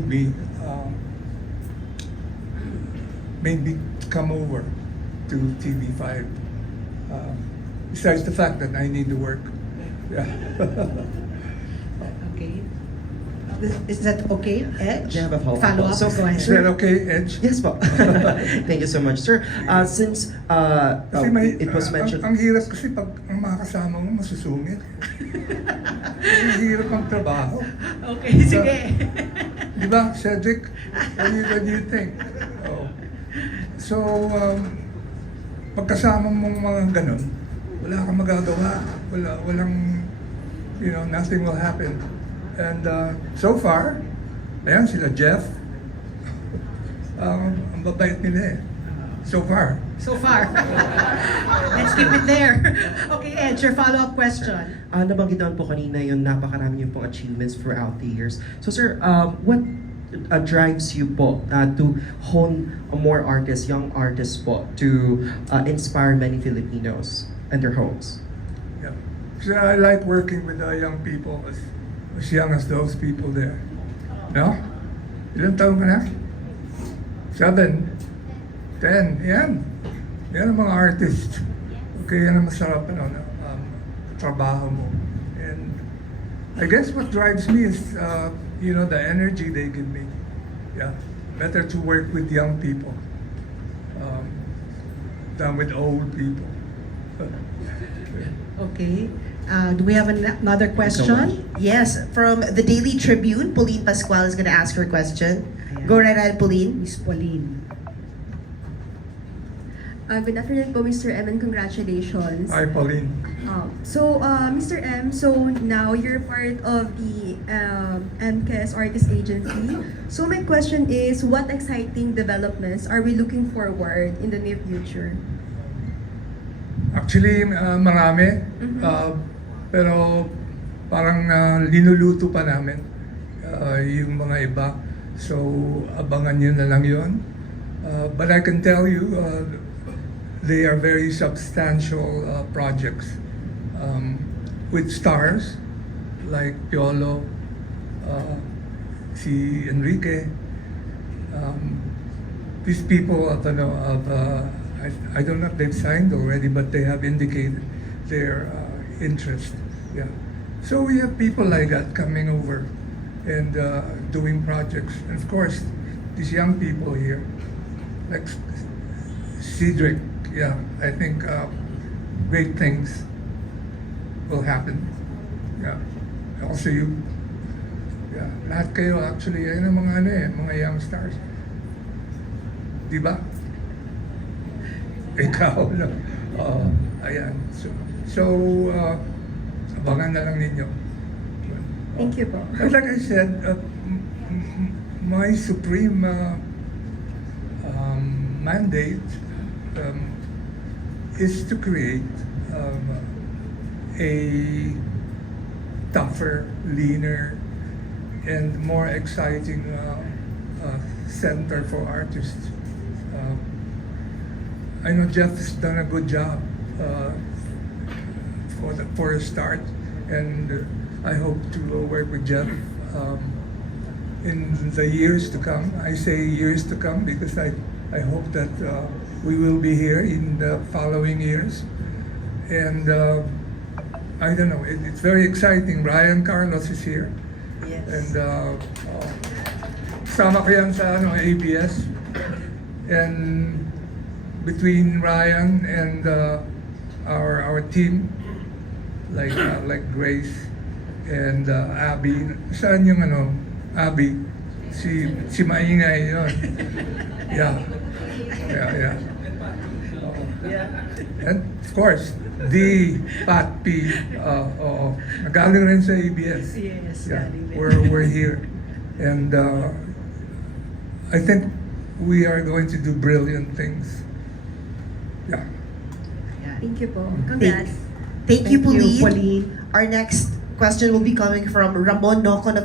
me, made me come over to TV5. Besides the fact that I need to work. Yeah. Okay. Is that okay, Edge? Do you have a follow-up? Follow-up? So, Go ahead. Is that okay, Edge? Yes po. Thank you so much, sir. Since Kasi may, it was mentioned... ang hirap kasi pag ang mga kasama mo masusungit. Ang hirap ang trabaho. Okay, sige. Di ba, Cedric? What do you think? Oh. So, pagkasama mong mga ganun, wala kang magagawa. Walang, nothing will happen. And so far, ayan sila Jeff. Ang babait nila eh. So far. So far. Let's keep it there. Okay, Edge, your follow-up question. Nabanggit naman po kanina yung napakarami yung pong achievements throughout the years. So sir, what drives you po to hone more artists, young artists po, to inspire many Filipinos and their homes? Yeah. So I like working with the young people as young as those people there. No? Ilang taon ka na? 7, 10, yan. Yan ang mga artist. Okay, yan ang masarap trabaho mo. And I guess what drives me is, the energy they give me. Yeah, better to work with young people than with old people. Okay. Do we have another question? Yes, from the Daily Tribune, Pauline Pascual is going to ask her question. Ayan. Go right ahead, Pauline. Miss Pauline. Good afternoon po, Mr. M, and congratulations. Hi, Pauline. Mr. M, so now you're part of the MCAS Artist Agency. So my question is, what exciting developments are we looking forward in the near future? Actually, marami. Pero parang linuluto pa namin yung mga iba. So, abangan nyo na lang yun. But I can tell you, they are very substantial projects with stars like Piolo, si Enrique. These people I don't know if they've signed already, but they have indicated their interest. Yeah. So we have people like that coming over and doing projects. And of course, these young people here, like Cedric, yeah, I think great things will happen. Yeah. Also you. Yeah. Lahat kayo actually, ayun ang mga young stars. Di ba? Ikaw, no? Ayan. So, abangan na lang ninyo. Thank you po. But like I said, my supreme mandate is to create a tougher, leaner, and more exciting center for artists. I know Jeff has done a good job for a start, and I hope to work with Jeff in the years to come. I say years to come because I hope that we will be here in the following years. And I don't know, it's very exciting. Ryan Carlos is here. Yes. And sama ko yan sa ABS. And between Ryan and our team, like Grace and Abby. Saan yung Abby? Si Maingay yun. Yeah. And of course, the Pat P. Nagaling rin sa ABS. Yes, Yeah, galing din. we're here, and I think we are going to do brilliant things. Yeah. Thank you po. Congrats. Thank you, Thank you, Pauline. Pauline. Our next question will be coming from Ramon Nocon of